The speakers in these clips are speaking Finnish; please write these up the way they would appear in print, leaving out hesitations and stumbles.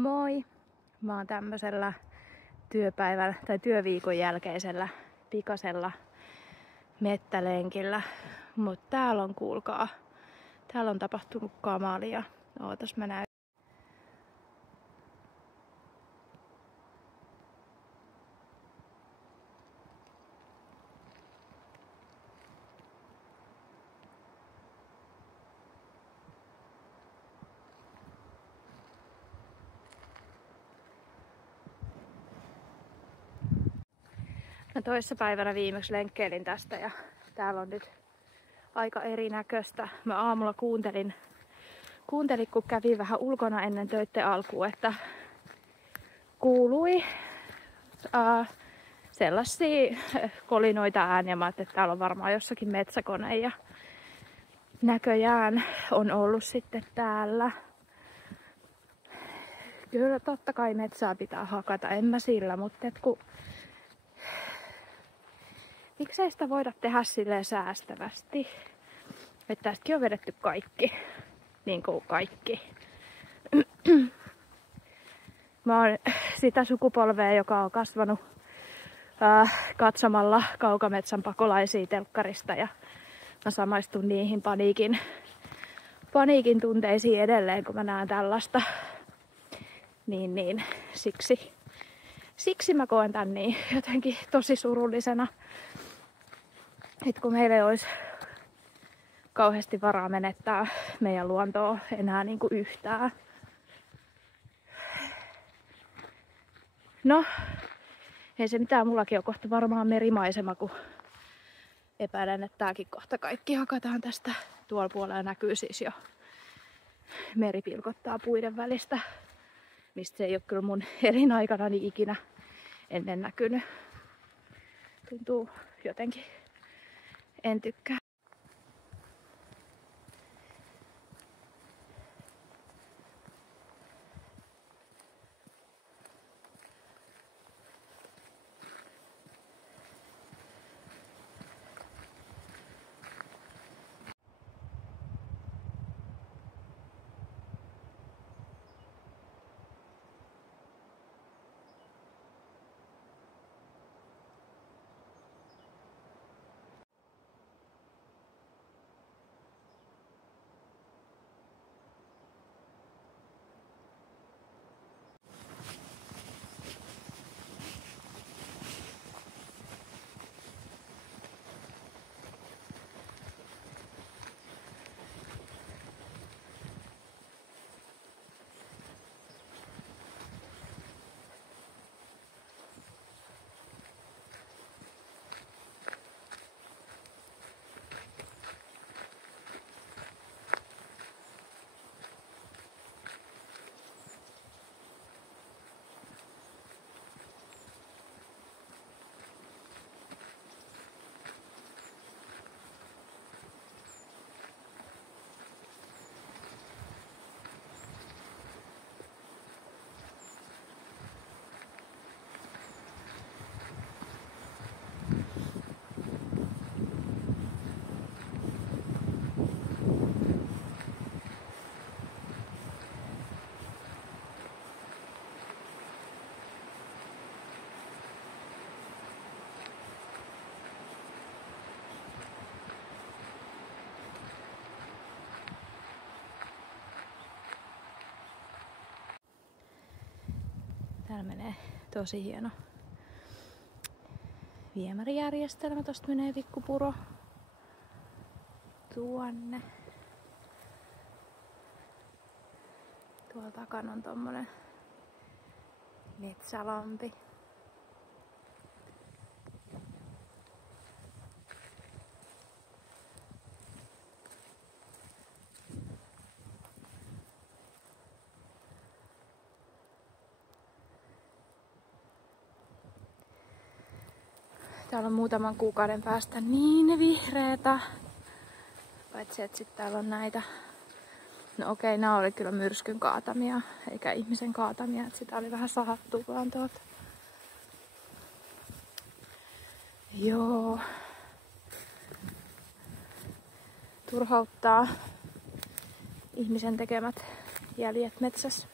Moi! Mä oon tämmöisellä työpäivän tai työviikon jälkeisellä pikasella mettälenkillä. Mutta täällä on, kuulkaa, täällä on tapahtunut kamalia. Ootas mä näytän. Mä toissapäivänä viimeksi lenkkeilin tästä ja täällä on nyt aika erinäköistä. Mä aamulla kuuntelin kun kävin vähän ulkona ennen töitten alkuun, että kuului sellaisia kolinoita ääniä. Mä ajattelin, että täällä on varmaan jossakin metsäkone ja näköjään on ollut sitten täällä. Kyllä totta kai metsää pitää hakata, en mä sillä, mutta miksei sitä voida tehdä silleen säästävästi? Että tästäkin on vedetty kaikki. Niin kuin kaikki. Mä oon sitä sukupolvea, joka on kasvanut katsomalla Kaukametsän pakolaisia telkkarista. Ja mä samaistun niihin paniikin tunteisiin edelleen, kun mä näen tällaista. Niin siksi mä koen tän niin jotenkin tosi surullisena. Et kun meillä ei olisi kauheasti varaa menettää meidän luontoa enää niinku yhtään. No, ei se mitään, mullakin on kohta varmaan merimaisema, kun epäilen, että tääkin kohta kaikki hakataan tästä. Tuolla puolella näkyy siis jo meri pilkottaa puiden välistä, mistä se ei ole kyllä mun elinaikanani ikinä ennen näkynyt. Tuntuu jotenkin, en tykkää. Täällä menee tosi hieno viemärijärjestelmä. Tosta menee pikkupuro tuonne. Tuolla takana on tommonen metsälampi. Täällä on muutaman kuukauden päästä niin vihreetä. Paitsi että sit täällä on näitä. No okei, nää oli kyllä myrskyn kaatamia, eikä ihmisen kaatamia. Et sitä oli vähän sahattu vaan tuolta. Joo. Turhauttaa ihmisen tekemät jäljet metsässä.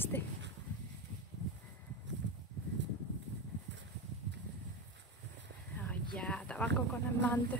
siisti. Ihan jäätävä kokoinen mänty.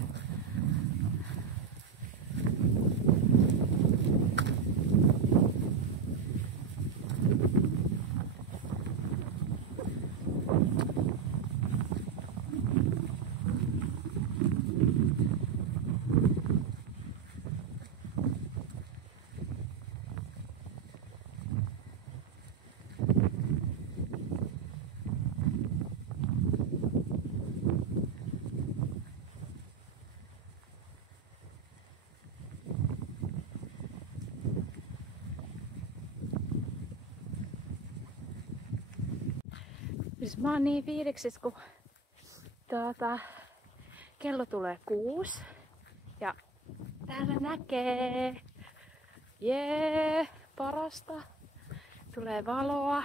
Siis mä oon niin fiiliksis, kun kello tulee 6 ja täällä näkee. Jee, parasta. Tulee valoa.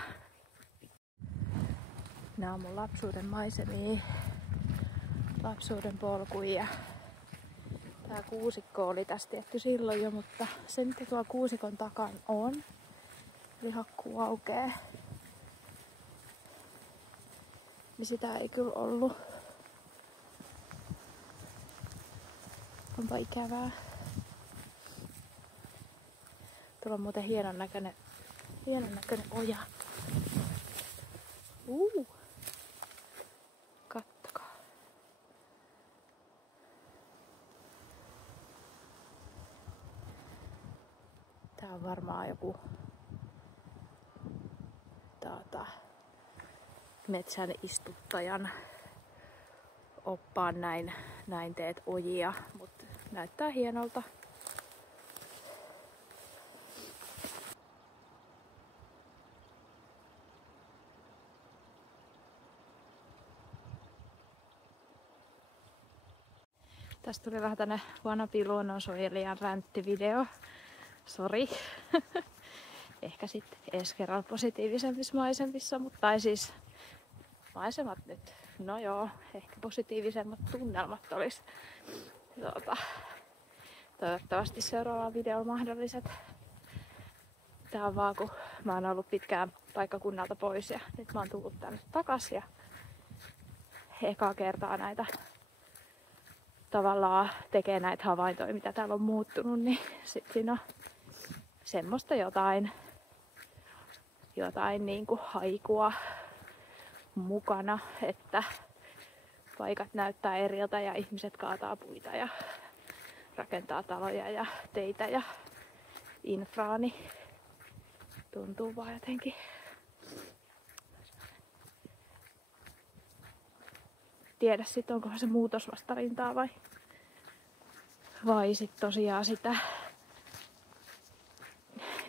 Nää on mun lapsuuden maisemia, lapsuuden polkuja. Tää kuusikko oli tästä tietty silloin jo, mutta se mitä tuolla kuusikon takan on, eli hakkuu aukee, niin sitä ei kyllä ollut. Onpa ikävää. Tuolla on muuten hienon näköinen oja. Kattokaa. Tää on varmaan joku metsän istuttajan oppaan näin teet ojia, mutta näyttää hienolta. Tästä tuli vähän tänne wannabe luonnonsuojelijan ränttivideo. Sori. Ehkä sitten ensi kerralla positiivisemmissa maisemissa, mutta tai siis maisemat nyt. No joo, ehkä positiivisemmat tunnelmat olisi. Toivottavasti seuraavalla videolla mahdolliset. Tää on vaan kun mä oon ollut pitkään paikkakunnalta pois ja nyt mä oon tullut tänne takas ja ekaa kertaa näitä tavallaan tekee näitä havaintoja, mitä täällä on muuttunut, niin sit siinä on semmoista jotain niin kuin haikua mukana, että paikat näyttää eriltä ja ihmiset kaataa puita ja rakentaa taloja ja teitä ja infraa, niin tuntuu vaan jotenkin. Tiedä sit onkohan se muutos vastarintaa vai sit tosiaan sitä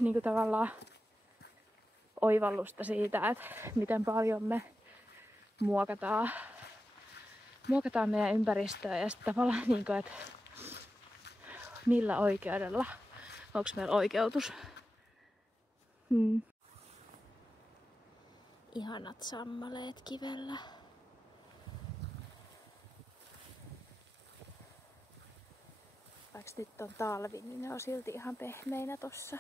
niinku tavallaan oivallusta siitä, että miten paljon me muokataan meidän ympäristöä ja sitten tavallaan niinku, että millä oikeudella, onko meillä oikeutus. Ihanat sammaleet kivellä. Vaikka nyt on talvi, niin ne on silti ihan pehmeinä tossa.